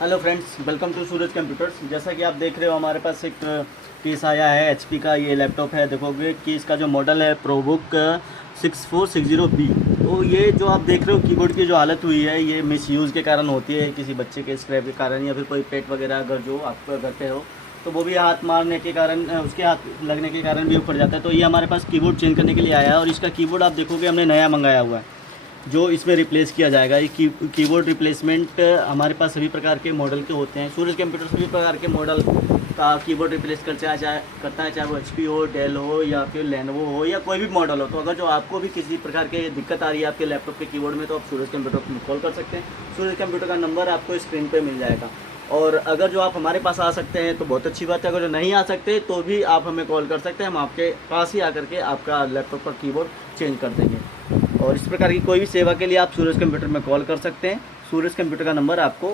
Hello friends, welcome to Suraj computers. जैसा कि आप देख रहे हो हमारे पास एक केस आया है एचपी का। ये लैपटॉप है, देखोगे कि इसका जो मॉडल है प्रोबुक 6460B। तो ये जो आप देख रहे हो कीबोर्ड की जो हालत हुई है, ये मिसयूज़ के कारण होती है, किसी बच्चे के स्क्रैप के कारण या फिर कोई पेट वगैरह अगर जो आपके घर पे हो तो वो भी हाथ मारने के कारण, उसके हाथ लगने के कारण भी उखड़ जाता है। तो ये हमारे पास कीबोर्ड चेंज करने के लिए आया है और इसका कीबोर्ड आप देखोगे हमने नया मंगाया हुआ है जो इसमें रिप्लेस किया जाएगा। ये कीबोर्ड रिप्लेसमेंट हमारे पास सभी प्रकार के मॉडल के होते हैं। सूरज कंप्यूटर सभी प्रकार के मॉडल का कीबोर्ड रिप्लेस करता है, चाहे वो एचपी हो, डेल हो या फिर लेनोवो हो या कोई भी मॉडल हो। तो अगर जो आपको भी किसी प्रकार की दिक्कत आ रही है आपके लैपटॉप के कीबोर्ड में, तो आप सूरज कंप्यूटर में कॉल कर सकते हैं। सूरज कंप्यूटर का नंबर आपको स्क्रीन पर मिल जाएगा। और अगर जो आप हमारे पास आ सकते हैं तो बहुत अच्छी बात है, अगर जो नहीं आ सकते तो भी आप हमें कॉल कर सकते हैं। हम आपके पास ही आकर के आपका लैपटॉप का कीबोर्ड चेंज कर देंगे। और इस प्रकार की कोई भी सेवा के लिए आप सूरज कंप्यूटर में कॉल कर सकते हैं। सूरज कंप्यूटर का नंबर आपको